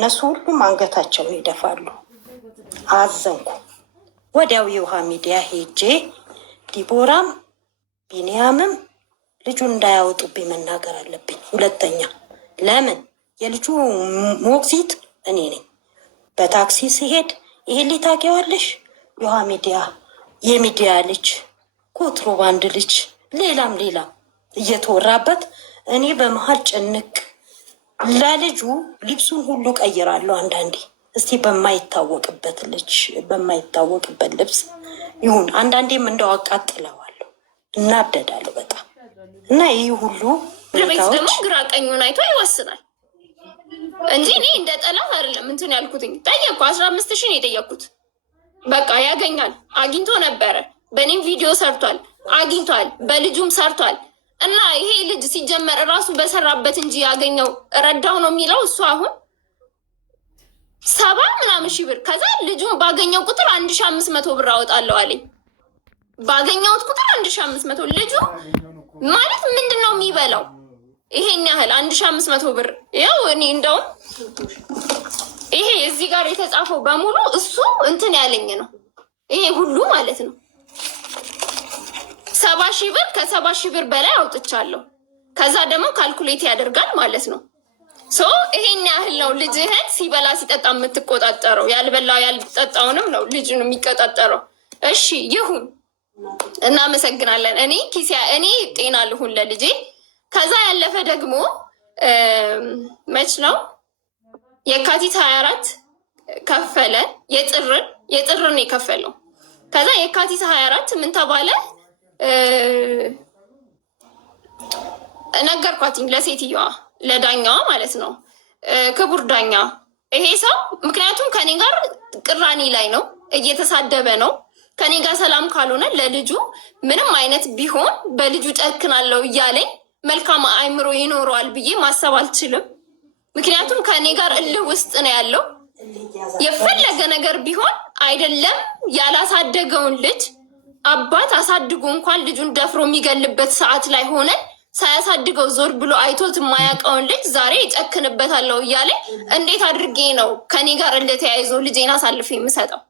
እነሱ ሁሉም አንገታቸውን ይደፋሉ። አዘንኩ። ወዲያው የውሃ ሚዲያ ሄጄ ዲቦራም ቢንያምም ልጁን እንዳያወጡብኝ መናገር አለብኝ። ሁለተኛ ለምን የልጁ ሞግዚት እኔ ነኝ። በታክሲ ሲሄድ ይሄን ሊታቂዋለሽ የውሃ ሚዲያ የሚዲያ ልጅ ኮንትሮባንድ ልጅ ሌላም እየተወራበት እኔ በመሀል ጭንቅ ለልጁ ልብሱን ሁሉ ቀይራለሁ። አንዳንዴ እስቲ በማይታወቅበት ልብስ ይሁን አንዳንዴም እንደው አቃጥለዋለሁ፣ እናደዳለሁ በጣም እና ይህ ሁሉ ቤት ደግሞ ግራ ቀኙን አይቶ ይወስናል እንጂ እኔ እንደ ጠላት አይደለም እንትን ያልኩትኝ። ጠየቅኩ 15,000 ነው የጠየቅኩት። በቃ ያገኛል፣ አግኝቶ ነበረ። በእኔም ቪዲዮ ሰርቷል፣ አግኝቷል፣ በልጁም ሰርቷል። እና ይሄ ልጅ ሲጀመር እራሱ በሰራበት እንጂ ያገኘው ረዳው ነው የሚለው እሱ አሁን 70 ብር። ከዛ ልጁን ባገኘው ቁጥር 1,500 ብር አወጣለሁ አለኝ። ባገኘሁት ቁጥር 1,500 ልጁ ማለት ምንድን ነው የሚበላው? ይሄን ያህል 1,500 ብር። ያው እኔ እንደውም ይሄ እዚህ ጋር የተጻፈው በሙሉ እሱ እንትን ያለኝ ነው። ይሄ ሁሉ ማለት ነው 70,000 ብር። ከ70,000 ብር በላይ አውጥቻለሁ። ከዛ ደግሞ ካልኩሌት ያደርጋል ማለት ነው። ይሄን ያህል ነው ልጅህን ሲበላ ሲጠጣ የምትቆጣጠረው። ያልበላው ያልጠጣውንም ነው ልጁን የሚቆጣጠረው። እሺ ይሁን፣ እናመሰግናለን። እኔ ጤና ልሁን ለልጄ። ከዛ ያለፈ ደግሞ መች ነው የካቲት 24 ከፈለ። የጥርን የከፈለው። ከዛ የካቲት 24 ምን ተባለ? ነገርኳትኝ ለሴትዮዋ ለዳኛዋ ማለት ነው። ክቡር ዳኛ ይሄ ሰው ምክንያቱም ከኔ ጋር ቅራኔ ላይ ነው፣ እየተሳደበ ነው። ከኔ ጋር ሰላም ካልሆነ ለልጁ ምንም አይነት ቢሆን በልጁ ጨክናለሁ እያለኝ መልካም አእምሮ ይኖረዋል ብዬ ማሰብ አልችልም። ምክንያቱም ከኔ ጋር እልህ ውስጥ ነው ያለው። የፈለገ ነገር ቢሆን አይደለም ያላሳደገውን ልጅ አባት አሳድጎ እንኳን ልጁን ደፍሮ የሚገልበት ሰዓት ላይ ሆነን ሳያሳድገው ዞር ብሎ አይቶት የማያውቀውን ልጅ ዛሬ ይጨክንበታለሁ እያለ እንዴት አድርጌ ነው ከኔ ጋር እንደተያይዞ ልጄን አሳልፌ የምሰጠው?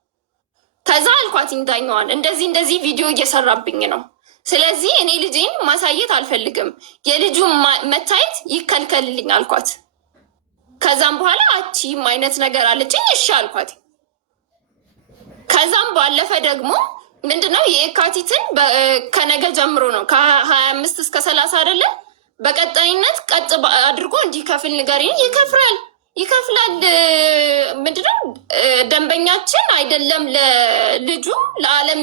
ከዛ አልኳትኝ ዳኛዋን እንደዚህ ቪዲዮ እየሰራብኝ ነው። ስለዚህ እኔ ልጄን ማሳየት አልፈልግም፣ የልጁ መታየት ይከልከልልኝ አልኳት። ከዛም በኋላ አቺም አይነት ነገር አለችኝ። እሺ አልኳት። ከዛም ባለፈ ደግሞ ምንድነው የካቲትን ከነገ ጀምሮ ነው ከ25 እስከ 30 አይደለም በቀጣይነት ቀጥ አድርጎ እንዲከፍል ንገሪኝ። ይከፍላል። ምንድነው ደንበኛችን አይደለም ለልጁ ለዓለም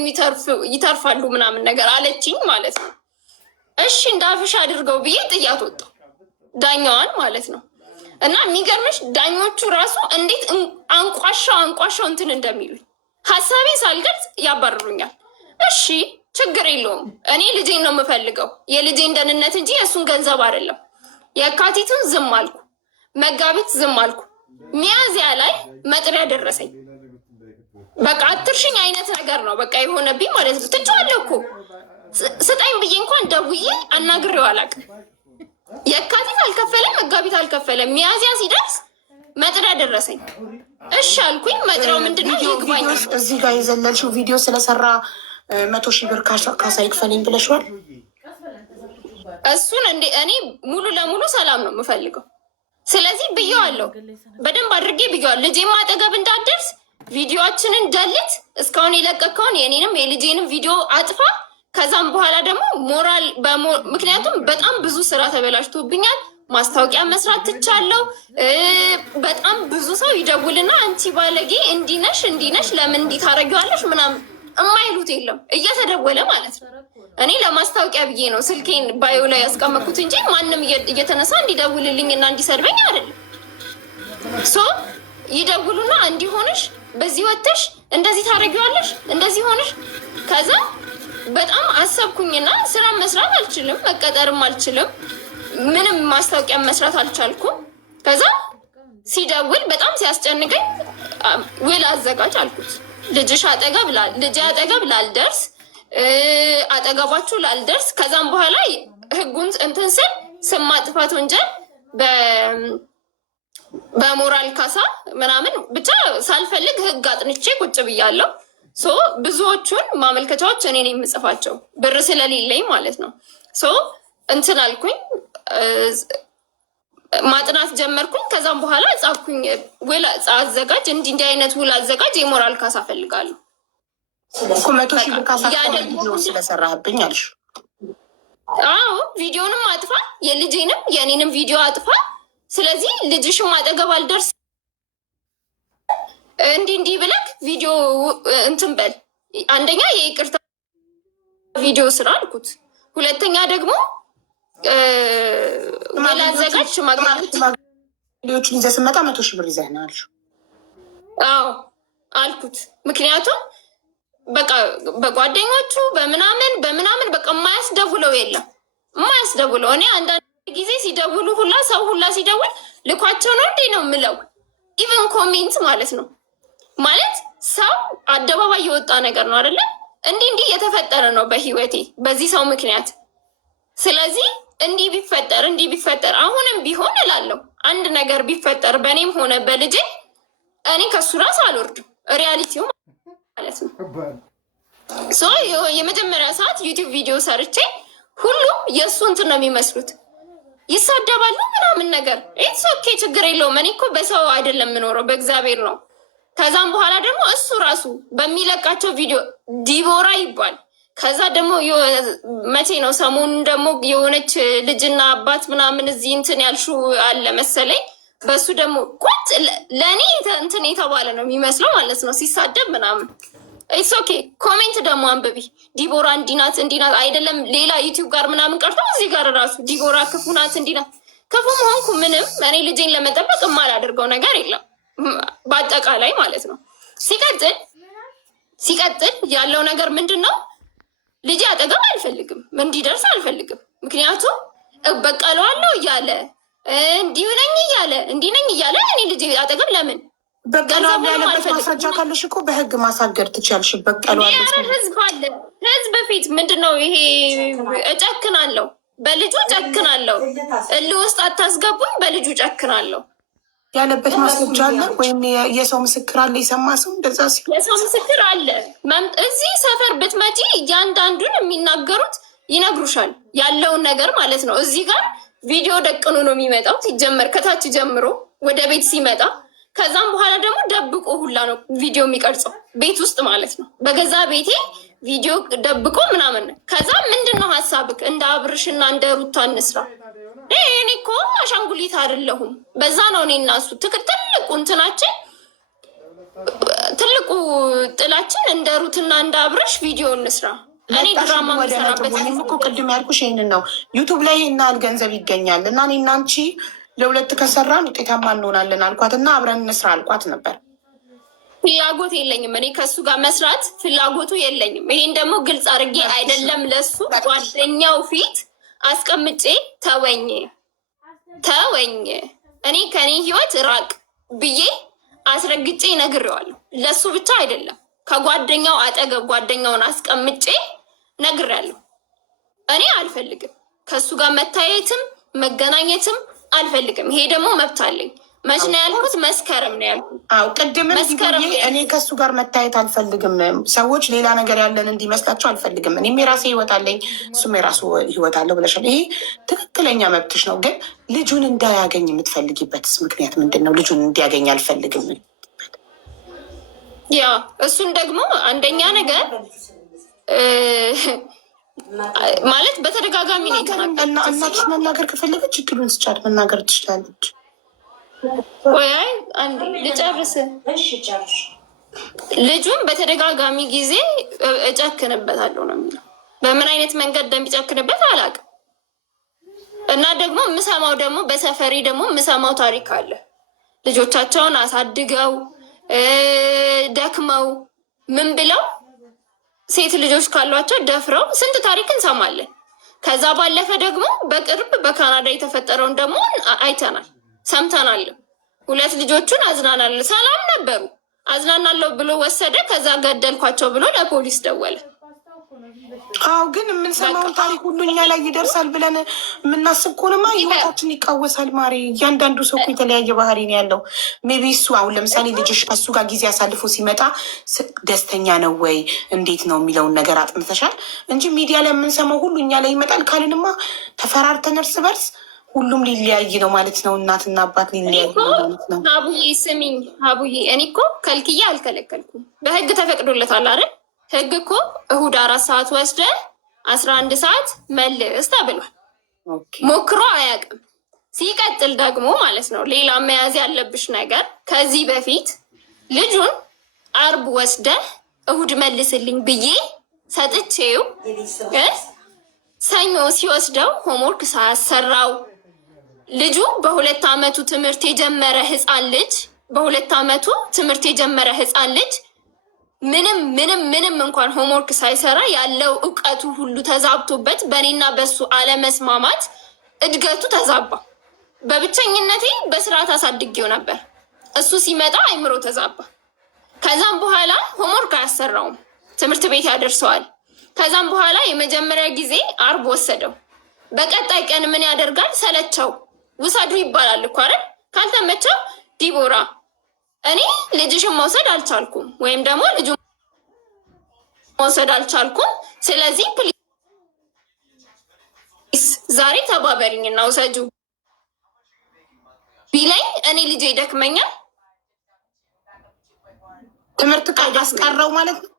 ይተርፋሉ ምናምን ነገር አለችኝ ማለት ነው። እሺ እንዳፍሽ አድርገው ብዬ ጥያት ወጣሁ፣ ዳኛዋን ማለት ነው። እና የሚገርምሽ ዳኞቹ ራሱ እንዴት አንቋሻው እንትን እንደሚሉኝ ሀሳቤ ሳልገልጽ ያባርሩኛል። እሺ ችግር የለውም፣ እኔ ልጄን ነው የምፈልገው፣ የልጄን ደህንነት እንጂ የእሱን ገንዘብ አይደለም። የካቲቱን ዝም አልኩ፣ መጋቢት ዝም አልኩ። ሚያዝያ ላይ መጥሪያ ደረሰኝ። በቃ አትርሽኝ አይነት ነገር ነው በቃ የሆነብኝ ማለት ነው። ትቼዋለሁ እኮ ስጠኝ ብዬ እንኳን ደውዬ አናግሬው አላውቅም። የካቲት አልከፈለም፣ መጋቢት አልከፈለም። ሚያዝያ ሲደርስ መጥሪያ ደረሰኝ። እሺ አልኩኝ። መጥሪያው ምንድነው? ይግባኝ። እዚህ ጋር የዘለልሽው ቪዲዮ ስለሰራ 100,000 ብር ካሳ ይክፈልኝ ብለሽዋል። እሱን እኔ ሙሉ ለሙሉ ሰላም ነው የምፈልገው። ስለዚህ ብየዋለሁ፣ በደንብ አድርጌ ብየዋለሁ። ልጄም አጠገብ እንዳትደርስ ቪዲዮችንን ደልት፣ እስካሁን የለቀከውን የኔንም የልጄንም ቪዲዮ አጥፋ። ከዛም በኋላ ደግሞ ምክንያቱም በጣም ብዙ ስራ ተበላሽቶብኛል። ማስታወቂያ መስራት ትቻለው። በጣም ብዙ ሰው ይደውልና አንቺ ባለጌ እንዲነሽ ለምን እንዲህ ታደርጊዋለሽ ምናምን የማይሉት የለም፣ እየተደወለ ማለት ነው። እኔ ለማስታወቂያ ብዬ ነው ስልኬን ባዮ ላይ ያስቀመጥኩት እንጂ ማንም እየተነሳ እንዲደውልልኝ እና እንዲሰድበኝ አይደለም። ይደውሉና እንዲሆንሽ በዚህ ወጥተሽ እንደዚህ ታደርጊዋለሽ እንደዚህ ሆንሽ። ከዛ በጣም አሰብኩኝና ስራ መስራት አልችልም፣ መቀጠርም አልችልም፣ ምንም ማስታወቂያ መስራት አልቻልኩም። ከዛ ሲደውል በጣም ሲያስጨንቀኝ ውል አዘጋጅ አልኩት። ልጄ አጠገብ ላልደርስ አጠገባችሁ ላልደርስ። ከዛም በኋላ ህጉን እንትን ስል ስም ማጥፋት ወንጀል በሞራል ካሳ ምናምን ብቻ ሳልፈልግ ህግ አጥንቼ ቁጭ ብያለሁ። ሶ ብዙዎቹን ማመልከቻዎች እኔ ነኝ የምጽፋቸው ብር ስለሌለኝ ማለት ነው። ሶ እንትን አልኩኝ፣ ማጥናት ጀመርኩኝ። ከዛም በኋላ ጻፍኩኝ፣ ውል አዘጋጅ፣ እንዲህ አይነት ውል አዘጋጅ፣ የሞራል ካሳ ፈልጋለሁ። 100 ሺህ ብር ካሳ ቪዲዮ ስለሰራህብኝ አልሽ? አዎ ቪዲዮንም አጥፋ፣ የልጄንም የእኔንም ቪዲዮ አጥፋ። ስለዚህ ልጅሽም አጠገብ አልደርስ እንዲህ ብለክ ቪዲዮ እንትን በል። አንደኛ የይቅርታ ቪዲዮ ስራ አልኩት። ሁለተኛ ደግሞ ወላዘጋጅ ሽማግሌዎችን ይዘህ ስመጣ 100 ሺህ ብር ይዘህ ነው አልሽው? አዎ አልኩት። ምክንያቱም በቃ በጓደኞቹ በምናምን በቃ የማያስደውለው የለም የማያስደውለው። እኔ አንዳንድ ጊዜ ሲደውሉ ሁላ ሰው ሁላ ሲደውል ልኳቸው ነው እንዴ ነው የምለው። ኢቨን ኮሜንት ማለት ነው ማለት ሰው አደባባይ የወጣ ነገር ነው አይደለ? እንዲህ እየተፈጠረ ነው በህይወቴ በዚህ ሰው ምክንያት። ስለዚህ እንዲህ ቢፈጠር አሁንም ቢሆን እላለሁ አንድ ነገር ቢፈጠር በእኔም ሆነ በልጄ እኔ ከሱ ራስ አልወርድም። ሪያሊቲው ማለት ነው። የመጀመሪያ ሰዓት ዩቲዩብ ቪዲዮ ሰርቼ ሁሉም የእሱ እንትን ነው የሚመስሉት፣ ይሳደባሉ ምናምን ነገር። ኢትስ ኦኬ ችግር የለውም። እኔ እኮ በሰው አይደለም የምኖረው በእግዚአብሔር ነው። ከዛም በኋላ ደግሞ እሱ ራሱ በሚለቃቸው ቪዲዮ ዲቦራ ይባል። ከዛ ደግሞ መቼ ነው ሰሞኑን ደግሞ የሆነች ልጅና አባት ምናምን እዚህ እንትን ያልሹ አለ መሰለኝ። በሱ ደግሞ ቁጥ ለእኔ እንትን የተባለ ነው የሚመስለው ማለት ነው ሲሳደብ ምናምን። ኢትስ ኦኬ ኮሜንት ደግሞ አንብቢ። ዲቦራ እንዲናት አይደለም ሌላ ዩቲዩብ ጋር ምናምን ቀርቶ እዚህ ጋር ራሱ ዲቦራ ክፉ ናት እንዲናት። ክፉ መሆንኩ ምንም እኔ ልጄን ለመጠበቅ የማላደርገው ነገር የለም በአጠቃላይ ማለት ነው። ሲቀጥል ያለው ነገር ምንድን ነው? ልጄ አጠገብ አልፈልግም፣ እንዲደርስ አልፈልግም። ምክንያቱም እበቀለዋለሁ እያለ እንዲህ ነኝ እያለ እኔ ልጄ አጠገብ ለምን በቀለዋለሁ ያለበት ማስረጃ ካለሽ እኮ በህግ ማሳገር ትችያለሽ። በቀለዋለሁ ህዝብ ፊት ምንድን ነው ይሄ? እጨክናለሁ፣ በልጁ እጨክናለሁ። እልህ ውስጥ አታስገቡኝ፣ በልጁ እጨክናለሁ ያለበት ማስረጃ አለ ወይም የሰው ምስክር አለ? የሰማ ሰው እንደዛ ሲል የሰው ምስክር አለ። እዚህ ሰፈር ብትመጪ እያንዳንዱን የሚናገሩት ይነግሩሻል ያለውን ነገር ማለት ነው። እዚህ ጋር ቪዲዮ ደቅኖ ነው የሚመጣው ሲጀመር ከታች ጀምሮ ወደ ቤት ሲመጣ። ከዛም በኋላ ደግሞ ደብቆ ሁላ ነው ቪዲዮ የሚቀርጸው ቤት ውስጥ ማለት ነው። በገዛ ቤቴ ቪዲዮ ደብቆ ምናምን። ከዛ ምንድን ነው ሀሳብክ? እንደ አብርሽና እንደ ሩታ እንስራ። እኔ እኮ አሻንጉሊት አይደለሁም። በዛ ነው እኔ እና እሱ ትልቁ እንትናችን ትልቁ ጥላችን እንደ ሩትና እንደ አብርሽ ቪዲዮ እንስራ። እኔ ድራማ ምሰራበት እኮ ቅድም ያልኩሽ ይህንን ነው። ዩቱብ ላይ ይህን ያህል ገንዘብ ይገኛል እና እኔ እና አንቺ ለሁለት ከሰራን ውጤታማ እንሆናለን አልኳት እና አብረን እንስራ አልኳት ነበር። ፍላጎት የለኝም እኔ ከሱ ጋር መስራት ፍላጎቱ የለኝም። ይሄን ደግሞ ግልጽ አድርጌ አይደለም ለሱ ጓደኛው ፊት አስቀምጬ ተወኝ እኔ ከኔ ህይወት ራቅ ብዬ አስረግጬ ነግሬዋለሁ። ለሱ ብቻ አይደለም ከጓደኛው አጠገብ ጓደኛውን አስቀምጬ ነግሬያለሁ። እኔ አልፈልግም ከሱ ጋር መታየትም መገናኘትም አልፈልግም። ይሄ ደግሞ መብት አለኝ። መች ነው ያልኩት? መስከረም ነው ያልኩት። አዎ ቅድምም እኔ ከሱ ጋር መታየት አልፈልግም፣ ሰዎች ሌላ ነገር ያለን እንዲመስላቸው አልፈልግም። እኔም የራሴ ህይወት አለኝ፣ እሱም የራሱ ህይወት አለው ብለሻል። ይሄ ትክክለኛ መብትሽ ነው። ግን ልጁን እንዳያገኝ የምትፈልጊበትስ ምክንያት ምንድን ነው? ልጁን እንዲያገኝ አልፈልግም። ያ እሱን ደግሞ አንደኛ ነገር ማለት በተደጋጋሚ ነው የተናገርኩት። እናትሽ መናገር ከፈለገች እድሉን ስጫት መናገር ትችላለች። ቆይ አንዴ ልጨርስ። ልጁን በተደጋጋሚ ጊዜ እጨክንበታለሁ ነው የሚለው። በምን አይነት መንገድ እንደሚጨክንበት አላውቅም። እና ደግሞ የምሰማው ደግሞ በሰፈሬ ደግሞ የምሰማው ታሪክ አለ። ልጆቻቸውን አሳድገው ደክመው ምን ብለው ሴት ልጆች ካሏቸው ደፍረው ስንት ታሪክ እንሰማለን። ከዛ ባለፈ ደግሞ በቅርብ በካናዳ የተፈጠረውን ደግሞ አይተናል ሰምተናል። 2 ልጆቹን አዝናናለሁ ሰላም ነበሩ አዝናናለሁ ብሎ ወሰደ። ከዛ ገደልኳቸው ብሎ ለፖሊስ ደወለ። አዎ ግን የምንሰማውን ታሪክ ሁሉ እኛ ላይ ይደርሳል ብለን የምናስብ ከሆነማ ህይወታችን ይቃወሳል። ማሪ እያንዳንዱ ሰው እኮ የተለያየ ባህሪ ነው ያለው። ሜቢ እሱ አሁን ለምሳሌ ልጅሽ ከሱ ጋር ጊዜ አሳልፎ ሲመጣ ደስተኛ ነው ወይ እንዴት ነው የሚለውን ነገር አጥንተሻል እንጂ ሚዲያ ላይ የምንሰማው ሁሉ እኛ ላይ ይመጣል ካልንማ ተፈራርተን እርስ በርስ ሁሉም ሊለያይ ነው ማለት ነው። እናትና አባት ሊለያይ ነው ማለት ነው። ሀቡዬ ስሚኝ፣ ሀቡዬ እኔ እኮ ከልክዬ አልከለከልኩም። በህግ ተፈቅዶለታል አይደል? ህግ እኮ እሁድ 4 ሰዓት ወስደ 11 ሰዓት መልስ ተብሏል። ሞክሮ አያውቅም። ሲቀጥል ደግሞ ማለት ነው ሌላ መያዝ ያለብሽ ነገር ከዚህ በፊት ልጁን አርብ ወስደ እሁድ መልስልኝ ብዬ ሰጥቼው ሰኞ ሲወስደው ሆምወርክ ሳያሰራው ልጁ በ2 ዓመቱ ትምህርት የጀመረ ህፃን ልጅ ምንም እንኳን ሆምወርክ ሳይሰራ ያለው እውቀቱ ሁሉ ተዛብቶበት በእኔና በሱ አለመስማማት እድገቱ ተዛባ። በብቸኝነቴ በስርዓት አሳድጌው ነበር። እሱ ሲመጣ አይምሮ ተዛባ። ከዛም በኋላ ሆምወርክ አያሰራውም፣ ትምህርት ቤት ያደርሰዋል። ከዛም በኋላ የመጀመሪያ ጊዜ አርብ ወሰደው። በቀጣይ ቀን ምን ያደርጋል? ሰለቸው። ውሰዱ ይባላል እኮ አይደል? ካልተመቸው ዲቦራ እኔ ልጅሽን መውሰድ አልቻልኩም ወይም ደግሞ ልጁ መውሰድ አልቻልኩም፣ ስለዚህ ፕሊስ ዛሬ ተባበሪኝና ውሰጁ ቢለኝ እኔ ልጄ ይደክመኛል። ትምህርት ቃል አስቀረው ማለት ነው።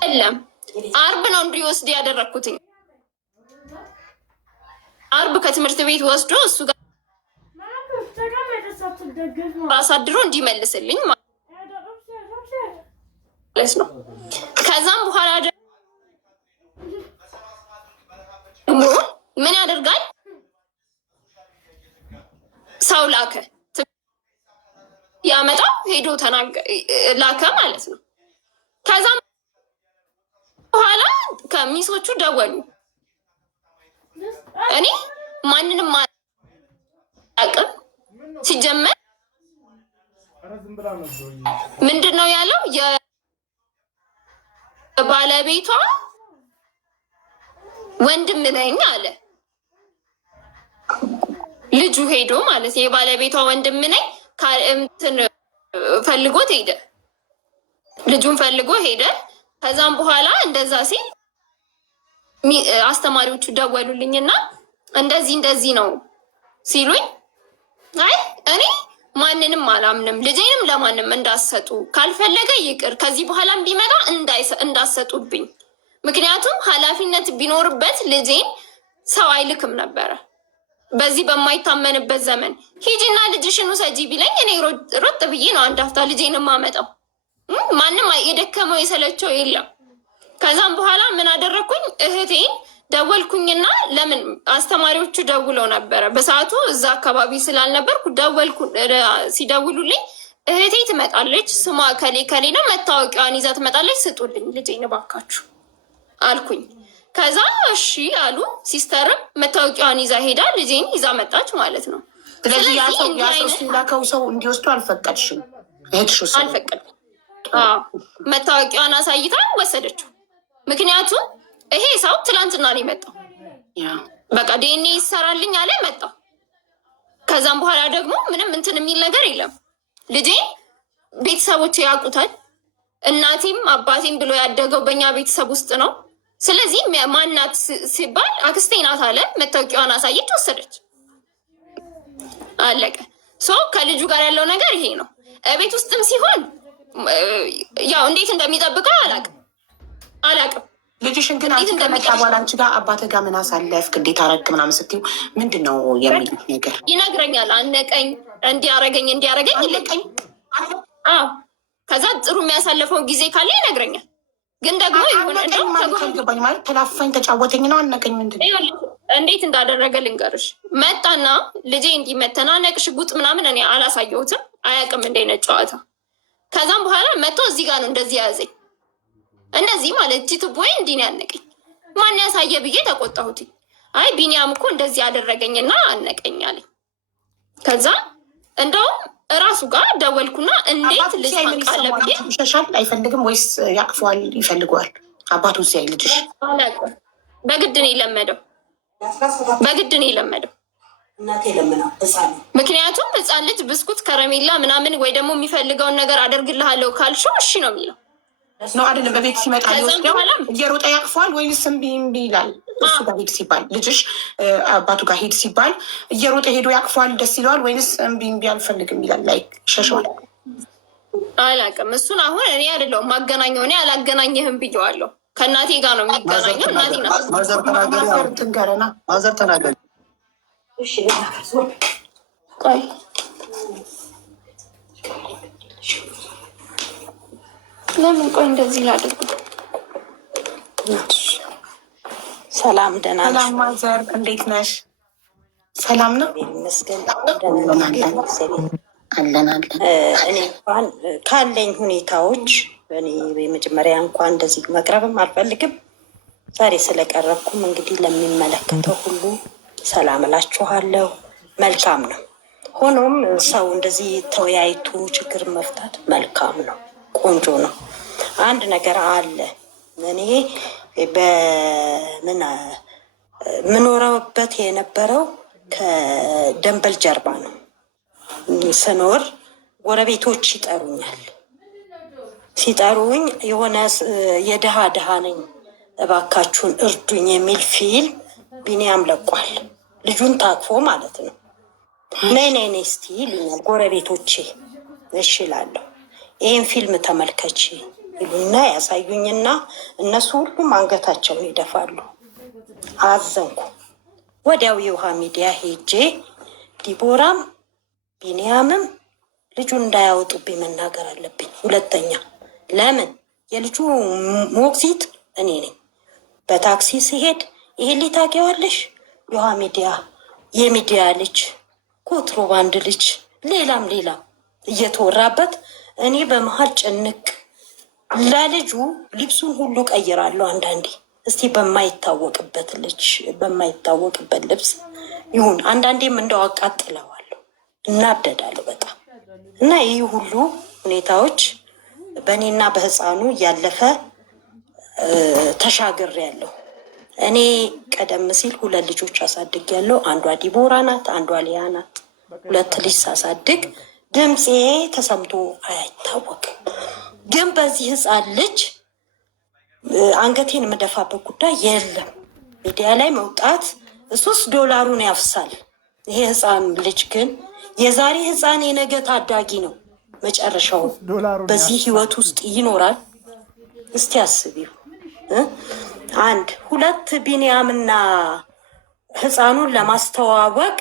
አይደለም አርብ ነው እንዲወስድ ያደረግኩትኝ። አርብ ከትምህርት ቤት ወስዶ እሱ ጋር አሳድሮ እንዲመልስልኝ ማለት ነው። ከዛም በኋላ ደግሞ ምን ያደርጋል? ሰው ላከ፣ ያመጣው ሄዶ ላከ ማለት ነው። ከዛም በኋላ ከሚሶቹ ደወሉ። እኔ ማንንም አላውቅም። ሲጀመር ምንድን ነው ያለው? የባለቤቷ ወንድም ነኝ አለ ልጁ ሄዶ ማለት የባለቤቷ ወንድም ነኝ እንትን ፈልጎት ሄደ። ልጁን ፈልጎ ሄደ። ከዛም በኋላ እንደዛ ሲል አስተማሪዎቹ ደወሉልኝና እንደዚህ ነው ሲሉኝ፣ አይ እኔ ማንንም አላምንም፣ ልጄንም ለማንም እንዳሰጡ፣ ካልፈለገ ይቅር፣ ከዚህ በኋላም ቢመጣ እንዳሰጡብኝ። ምክንያቱም ኃላፊነት ቢኖርበት ልጄን ሰው አይልክም ነበረ። በዚህ በማይታመንበት ዘመን ሂጂና ልጅሽን ውሰጂ ቢለኝ እኔ ሮጥ ብዬ ነው አንድ አፍታ ልጄን የማመጣው። ማንም የደከመው የሰለቸው የለም። ከዛም በኋላ ምን አደረግኩኝ? እህቴን ደወልኩኝና ለምን አስተማሪዎቹ ደውለው ነበረ በሰዓቱ እዛ አካባቢ ስላልነበርኩ ሲደውሉልኝ እህቴ ትመጣለች፣ ስሟ ከሌ ነው፣ መታወቂያዋን ይዛ ትመጣለች፣ ስጡልኝ ልጄን እባካችሁ አልኩኝ። ከዛ እሺ አሉ። ሲስተርም መታወቂያዋን ይዛ ሄዳ ልጄን ይዛ መጣች ማለት ነው። ስለዚህ ያሰው ሰው እንዲወስዱ አልፈቀድሽም? አልፈቀድኩም። መታወቂያዋን አሳይታ ወሰደችው። ምክንያቱም ይሄ ሰው ትላንትና ነው የመጣው። በቃ ዲኤንኤ ይሰራልኝ አለ መጣው። ከዛም በኋላ ደግሞ ምንም እንትን የሚል ነገር የለም። ልጄ ቤተሰቦች ያውቁታል። እናቴም አባቴም ብሎ ያደገው በእኛ ቤተሰብ ውስጥ ነው። ስለዚህ ማናት ሲባል አክስቴ ናት አለ። መታወቂያዋን አሳየች፣ ወሰደች፣ አለቀ። ከልጁ ጋር ያለው ነገር ይሄ ነው። ቤት ውስጥም ሲሆን ያው እንዴት እንደሚጠብቀው አላቅም። ልጅሽን ግን አንቺ ከመጣ በኋላ አንቺ ጋር አባትህ ጋር ምን አሳለፍክ እንዴት አረግክ ምናምን ስትይው ምንድን ነው የሚሉት ነገር? ይነግረኛል። አነቀኝ፣ እንዲያረገኝ ይለቀኝ። ከዛ ጥሩ የሚያሳልፈው ጊዜ ካለ ይነግረኛል። ግን ደግሞ ይሆንገባኝ ማለት ተላፋኝ፣ ተጫወተኝ ነው። አነቀኝ ምንድን ነው? እንዴት እንዳደረገ ልንገርሽ። መጣና ልጄ እንዲህ መተናነቅ፣ ሽጉጥ ምናምን እኔ አላሳየሁትም፣ አያውቅም እንደ አይነት ጨዋታ። ከዛም በኋላ መጥቶ እዚህ ጋር ነው እንደዚህ ያዘኝ፣ እንደዚህ ማለት ጅትቦይ እንዲህ ነው ያነቀኝ። ማን ያሳየ ብዬ ተቆጣሁት። አይ ቢኒያም እኮ እንደዚህ ያደረገኝና አነቀኝ አለኝ። ከዛ እንደውም እራሱ ጋር ደወልኩና እንዴት ልጅ ታውቃለ ብዬ ይሸሻል አይፈልግም ወይስ ያቅፈዋል ይፈልገዋል? አባቱን ሲያይ ልጅሽ በግድ ነው የለመደው፣ በግድ ነው የለመደው። እናቴ ለምነው ህፃን ምክንያቱም ህፃን ልጅ ብስኩት ከረሜላ ምናምን ወይ ደግሞ የሚፈልገውን ነገር አደርግልሃለሁ ካልሽው እሺ ነው የሚለው ነው አይደለም። በቤት ሲመጣ እየሮጠ ያቅፈዋል ወይስ እምቢ ይላል? እሱ ጋር ሂድ ሲባል ልጅሽ አባቱ ጋር ሂድ ሲባል እየሮጠ ሄዶ ያቅፈዋል ደስ ይለዋል ወይስ እምቢ አልፈልግም ይላል? ላይ ሸሸዋል አላውቅም። እሱን አሁን እኔ አይደለሁም ማገናኘው፣ እኔ አላገናኘህም ብዬዋለሁ። ከእናቴ ጋር ነው የሚገናኘው። እናቴ ናት ትንገረና ማዘር ተናገሪ። ቆይ ለምን ቆይ እንደዚህ ላድርግ? ሰላም ደህና ነሽ? ሰላም ማዘር እንዴት ነሽ? ሰላም ነው ይመስገን። አለን። እኔ እንኳን ካለኝ ሁኔታዎች እኔ የመጀመሪያ እንኳን እንደዚህ መቅረብም አልፈልግም። ዛሬ ስለቀረብኩም እንግዲህ ለሚመለከተው ሁሉ ሰላም እላችኋለሁ። መልካም ነው። ሆኖም ሰው እንደዚህ ተወያይቶ ችግር መፍታት መልካም ነው፣ ቆንጆ ነው። አንድ ነገር አለ። እኔ ምኖረበት የነበረው ከደንበል ጀርባ ነው። ስኖር ጎረቤቶች ይጠሩኛል። ሲጠሩኝ የሆነ የድሃ ድሃ ነኝ እባካችሁን እርዱኝ የሚል ፊልም ቢኒያም ለቋል። ልጁን ታቅፎ ማለት ነው። ነይ ነይ ነይ እስቲ ይሉኛል ጎረቤቶቼ። እሺ እላለሁ። ይህን ፊልም ተመልከች ይሉና ያሳዩኝና እነሱ ሁሉም አንገታቸውን ይደፋሉ። አዘንኩ። ወዲያው የውሃ ሚዲያ ሄጄ ዲቦራም ቢኒያምም ልጁን እንዳያወጡብኝ መናገር አለብኝ። ሁለተኛ ለምን የልጁ ሞግዚት እኔ ነኝ። በታክሲ ሲሄድ ይሄን ታውቂዋለሽ? የውሃ ሚዲያ የሚዲያ ልጅ ኮንትሮባንድ ልጅ ሌላም እየተወራበት እኔ በመሀል ጭንቅ ለልጁ ልብሱን ሁሉ ቀይራለሁ። አንዳንዴ እስቲ በማይታወቅበት ልብስ ይሁን አንዳንዴም እንደው አቃጥለዋለሁ፣ እናደዳለሁ በጣም እና ይህ ሁሉ ሁኔታዎች በእኔና በህፃኑ እያለፈ ተሻግሬያለሁ። እኔ ቀደም ሲል 2 ልጆች አሳድጌያለሁ። አንዷ ዲቦራ ናት፣ አንዷ ሊያ ናት። 2 ልጅ ሳሳድግ ድምፄ ተሰምቶ አይታወቅም። ግን በዚህ ህፃን ልጅ አንገቴን የምደፋበት ጉዳይ የለም። ሚዲያ ላይ መውጣት $3 ያፍሳል። ይሄ ህፃን ልጅ ግን የዛሬ ህፃን የነገ ታዳጊ ነው። መጨረሻው በዚህ ህይወት ውስጥ ይኖራል። እስቲ አስቢው። 1 2 ቢኒያምና ህፃኑን ለማስተዋወቅ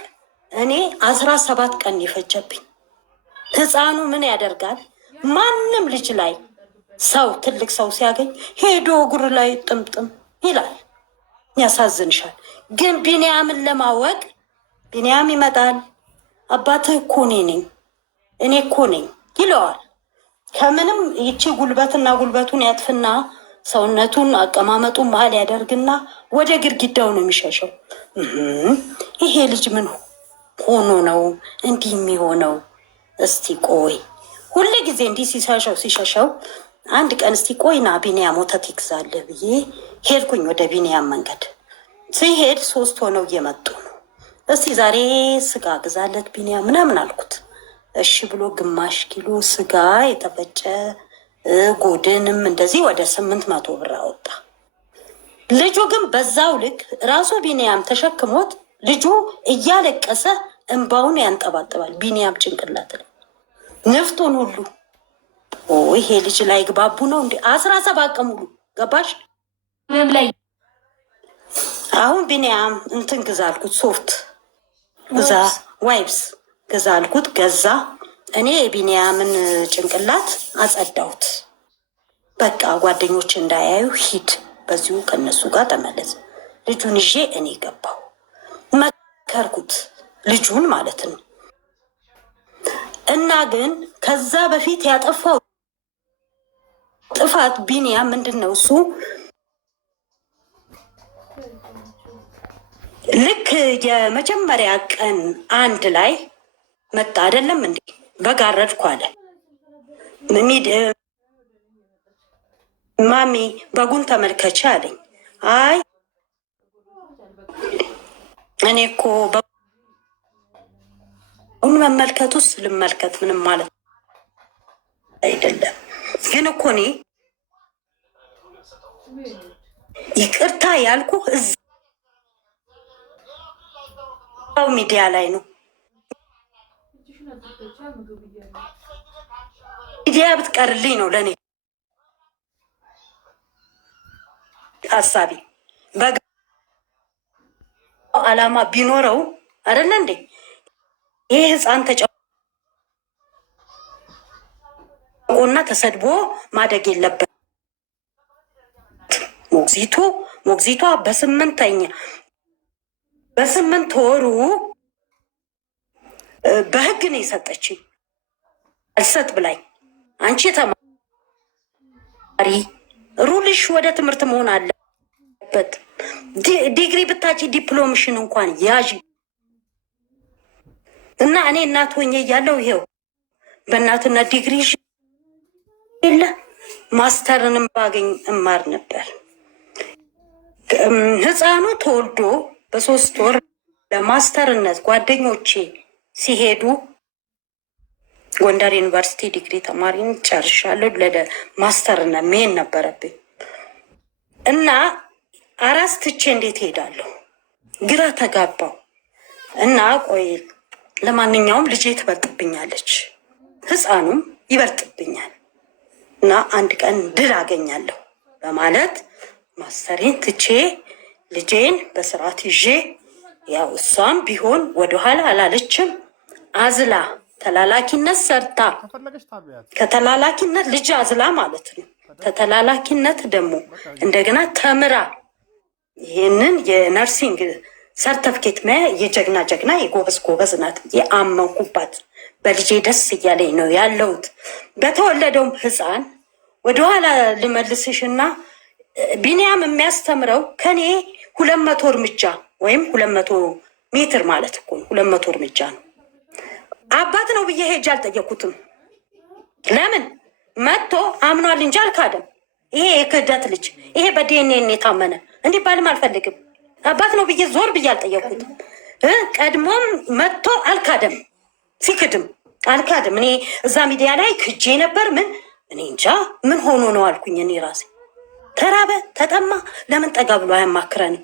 እኔ 17 ቀን ይፈጀብኝ። ህፃኑ ምን ያደርጋል? ማንም ልጅ ላይ ሰው ትልቅ ሰው ሲያገኝ ሄዶ እግሩ ላይ ጥምጥም ይላል። ያሳዝንሻል። ግን ቢኒያምን ለማወቅ ቢኒያም ይመጣል። አባትህ እኮ እኔ እኮ ነኝ ይለዋል። ከምንም ይቺ ጉልበቱን ያጥፍና ሰውነቱን አቀማመጡን መሀል ያደርግና ወደ ግድግዳው ነው የሚሸሸው። ይሄ ልጅ ምን ሆኖ ነው እንዲህ የሚሆነው? እስቲ ቆይ ሁሌ ጊዜ እንዲህ ሲሸሸው አንድ ቀን እስቲ ቆይና ቢኒያም ወተት ይግዛልህ ብዬ ሄድኩኝ ወደ ቢኒያም መንገድ። ሲሄድ 3 ሆነው እየመጡ ነው። እስቲ ዛሬ ስጋ ግዛለት ቢኒያም ምናምን አልኩት። እሺ ብሎ ግማሽ ኪሎ ስጋ የተፈጨ ጎድንም እንደዚህ ወደ 800 ብር አወጣ። ልጁ ግን በዛው ልክ ራሱ ቢኒያም ተሸክሞት ልጁ እያለቀሰ እንባውን ያንጠባጥባል። ቢኒያም ጭንቅላት ላይ ንፍጡን ሁሉ ይሄ ልጅ ላይ ግባቡ ነው እንዴ? 17 ቀን ሙሉ ገባሽ ላይ አሁን ቢኒያም እንትን ግዛ አልኩት፣ ሶፍት ግዛ ዋይፕስ ግዛ አልኩት፣ ገዛ። እኔ የቢኒያምን ጭንቅላት አጸዳሁት። በቃ ጓደኞች እንዳያዩ ሂድ፣ በዚሁ ከነሱ ጋር ተመለስ። ልጁን ይዤ እኔ ገባሁ። መከርኩት፣ ልጁን ማለት ነው። እና ግን ከዛ በፊት ያጠፋው ጥፋት ቢኒያም ምንድን ነው? እሱ ልክ የመጀመሪያ ቀን አንድ ላይ መጣ አይደለም እንዴ በጋረድኩ አለ። ማሚ በጉን ተመልከች አለኝ። አይ እኔ እኮ በጉን መመልከት ውስጥ ልመልከት ምንም ማለት አይደለም። ግን እኮ እኔ ይቅርታ ያልኩ እዛው ሚዲያ ላይ ነው። ሚዲያ ብትቀርልኝ ነው ለእኔ ሀሳቢ። አላማ ቢኖረው አይደለ እንዴ ይህ ህፃን ተጨቆና ተሰድቦ ማደግ የለበት። ሞግዚቷ በስምንት ወሩ በህግ ነው የሰጠችኝ። አልሰጥ ብላኝ አንቺ ተማሪ ሩልሽ ወደ ትምህርት መሆን አለበት። ዲግሪ ብታጭ ዲፕሎምሽን እንኳን ያዥ እና እኔ እናት ሆኜ እያለሁ ይሄው በእናትነት ዲግሪ የለ ማስተርንም ባገኝ እማር ነበር። ህፃኑ ተወልዶ በ3 ወር ለማስተርነት ጓደኞቼ ሲሄዱ ጎንደር ዩኒቨርሲቲ ዲግሪ ተማሪን ጨርሻለሁ። ለማስተርነት መሄድ ነበረብኝ እና አራስ ትቼ እንዴት ሄዳለሁ? ግራ ተጋባው እና ቆይ ለማንኛውም ልጄ ትበልጥብኛለች፣ ህፃኑም ይበልጥብኛል እና አንድ ቀን ድል አገኛለሁ በማለት ማስተሬን ትቼ ልጄን በስርዓት ይዤ ያው እሷም ቢሆን ወደኋላ አላለችም። አዝላ ተላላኪነት ሰርታ ከተላላኪነት ልጅ አዝላ ማለት ነው። ከተላላኪነት ደግሞ እንደገና ተምራ ይህንን የነርሲንግ ሰርተፍኬት የጀግና የጎበዝ ናት። የአመንኩባት በልጄ ደስ እያለኝ ነው ያለሁት። በተወለደውም ህፃን ወደኋላ ልመልስሽና ቢኒያም የሚያስተምረው ከኔ 200 እርምጃ ወይም 200 ሜትር ማለት እኮ 200 እርምጃ ነው። አባት ነው ብዬ ሄጄ አልጠየኩትም። ለምን መጥቶ አምኗል እንጂ አልካደም። ይሄ የክህደት ልጅ ይሄ በዲኤንኤ የታመነ እንዲባልም አልፈልግም። አባት ነው ብዬ ዞር ብዬ አልጠየኩትም። ቀድሞም መጥቶ አልካደም። ሲክድም አልካደም። እኔ እዛ ሚዲያ ላይ ክጄ ነበር። እኔ እንጃ ምን ሆኖ ነው አልኩኝ። እኔ ራሴ ተራበ ተጠማ ለምን ጠጋ ብሎ አያማክረንም?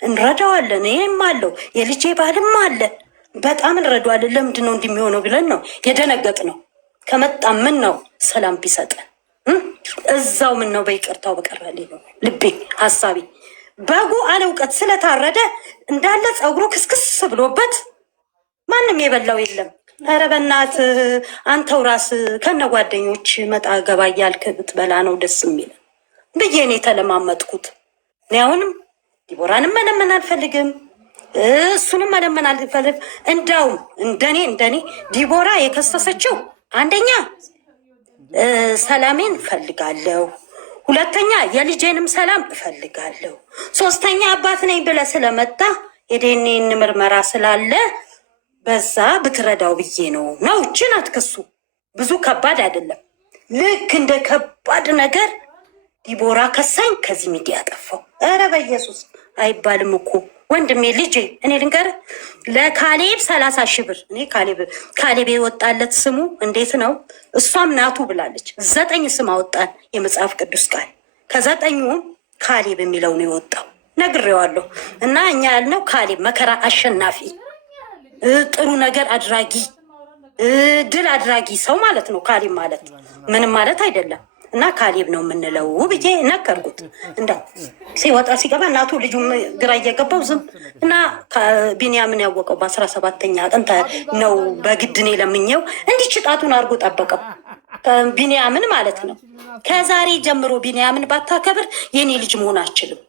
እንረዳዋለን። ይህም አለው የልጄ ባልም አለ። በጣም እንረዳዋለን። ለምንድን ነው እንደሚሆነው ብለን ነው የደነገጥ ነው። ከመጣ ምን ነው ሰላም ቢሰጠን እዛው ምን ነው በይቅርታው በቀረልኝ ነው ልቤ ሀሳቢ። በጉ አለ እውቀት ስለታረደ እንዳለ ፀጉሩ ክስክስ ብሎበት ማንም የበላው የለም። ኧረ በእናትህ አንተው ራስ ከነ ጓደኞች መጣ ገባ እያልክ ብትበላ ነው ደስ የሚል ብዬ እኔ የተለማመጥኩት። እኔ አሁንም ዲቦራንም መለመን አልፈልግም፣ እሱንም መለመን አልፈልግም። እንዳውም እንደኔ ዲቦራ የከሰሰችው አንደኛ ሰላሜን እፈልጋለሁ፣ ሁለተኛ የልጄንም ሰላም እፈልጋለሁ፣ ሶስተኛ አባት ነኝ ብለህ ስለመጣ የዲኤንኤ ምርመራ ስላለ በዛ ብትረዳው ብዬ ነው። እችን አትክሱ። ብዙ ከባድ አይደለም። ልክ እንደ ከባድ ነገር ዲቦራ ከሳኝ ከዚህ ሚዲያ ጠፋው። ኧረ በኢየሱስ አይባልም እኮ ወንድሜ ልጄ። እኔ ልንገርህ ለካሌብ 30 ሺህ ብር እኔ ካሌብ የወጣለት ስሙ እንዴት ነው? እሷም ናቱ ብላለች። 9 ስም አወጣን የመጽሐፍ ቅዱስ ቃል። ከ9ኙም ካሌብ የሚለው ነው የወጣው። ነግሬዋለሁ። እና እኛ ያልነው ካሌብ መከራ አሸናፊ፣ ጥሩ ነገር አድራጊ፣ ድል አድራጊ ሰው ማለት ነው። ካሌብ ማለት ምንም ማለት አይደለም። እና ካሌብ ነው የምንለው ብዬ ነገርኩት። እንደው ሲወጣ ሲገባ እናቱ ልጁ ግራ እየገባው ዝም እና ቢኒያምን ያወቀው በ17ኛ ቀን ነው። በግድኔ ለምኘው እንዲች ጣቱን አድርጎ ጠበቀው። ቢኒያምን ማለት ነው። ከዛሬ ጀምሮ ቢኒያምን ባታከብር የኔ ልጅ መሆን አችልም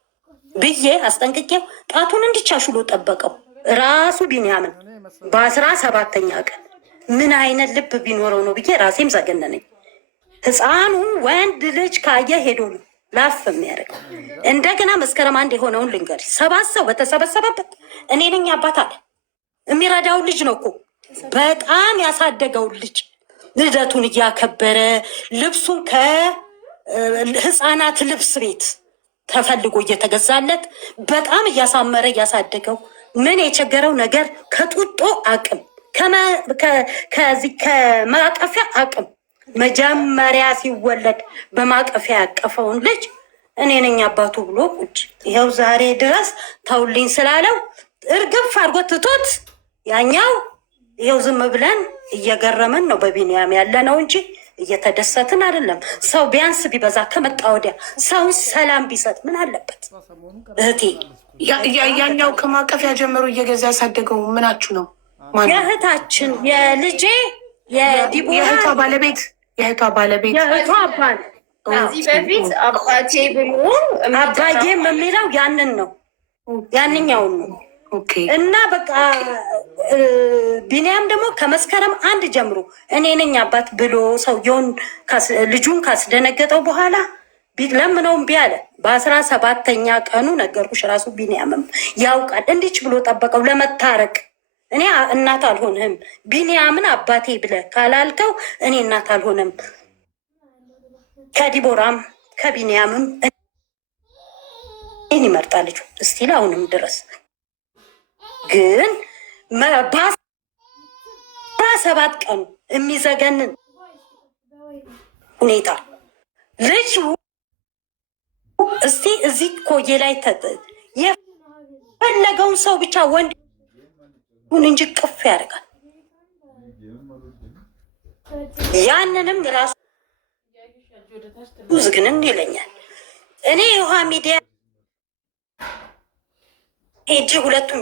ብዬ አስጠንቅቄው ጣቱን እንዲቻሽሎ ጠበቀው። ራሱ ቢኒያምን በ17ኛ ቀን ምን አይነት ልብ ቢኖረው ነው ብዬ ራሴም ዘገነነኝ። ህፃኑ ወንድ ልጅ ካየ ሄዶ ነው ላፍ የሚያደርገው። እንደገና መስከረም 1 የሆነውን ልንገርሽ። 7 ሰው በተሰበሰበበት እኔ ነኝ አባት አለ። የሚረዳው ልጅ ነው እኮ በጣም ያሳደገውን ልጅ ልደቱን እያከበረ ልብሱን ከህፃናት ልብስ ቤት ተፈልጎ እየተገዛለት በጣም እያሳመረ እያሳደገው ምን የቸገረው ነገር ከጡጦ አቅም ከዚህ ከማቀፊያ አቅም መጀመሪያ ሲወለድ በማቀፊያ ያቀፈውን ልጅ እኔ ነኝ አባቱ ብሎ ቁጭ ይኸው ዛሬ ድረስ ተውልኝ ስላለው እርግፍ አድርጎ ትቶት ያኛው ይኸው ዝም ብለን እየገረመን ነው በቢኒያም ያለ ነው እንጂ እየተደሰትን አይደለም። ሰው ቢያንስ ቢበዛ ከመጣ ወዲያ ሰው ሰላም ቢሰጥ ምን አለበት? እህቴ ያኛው ከማቀፊያ ጀምሮ እየገዛ ያሳደገው ምናችሁ ነው? የእህታችን የልጄ የእህቷ ባለቤት የእህቷ አባል ከዚህ በፊት አባቴ ብሎ አባዬም የሚለው ያንን ነው ያንኛውን ነው። እና በቃ ቢኒያም ደግሞ ከመስከረም 1 ጀምሮ እኔ ነኝ አባት ብሎ ሰውየውን ልጁን ካስደነገጠው በኋላ ለምነውም ቢያለ በ17ኛ ቀኑ ነገርኩሽ። ራሱ ቢኒያምም ያውቃል እንዲች ብሎ ጠበቀው ለመታረቅ። እኔ እናት አልሆንህም ቢኒያምን አባቴ ብለህ ካላልከው እኔ እናት አልሆንም። ከዲቦራም ከቢኒያምም እኔን ይመርጣልች እስቲል አሁንም ድረስ ግን በ17 ቀኑ የሚዘገንን ሁኔታ ልጅ እስቲ እዚህ ኮዬ ላይ የፈለገውን ሰው ብቻ ወንድ እንጂ ቅፍ ያደርጋል። ያንንም ራሱ ዝግንን ይለኛል። እኔ የውሃ ሚዲያ ሄጂ ሁለቱም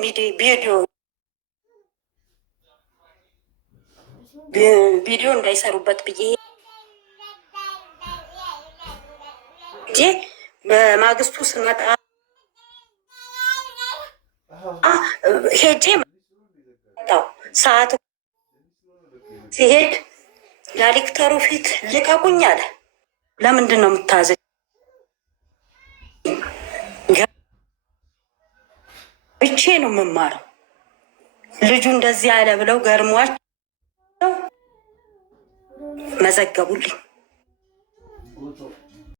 ቪዲዮ እንዳይሰሩበት ብዬ በማግስቱ ስመጣ ሄጄ ሰዓት ሲሄድ ዳይሬክተሩ ፊት ልቀቁኝ አለ። ለምንድን ነው የምታዘኝ? ብቼ ነው የምማረው። ልጁ እንደዚህ ያለ ብለው ገርሟቸው መዘገቡልኝ።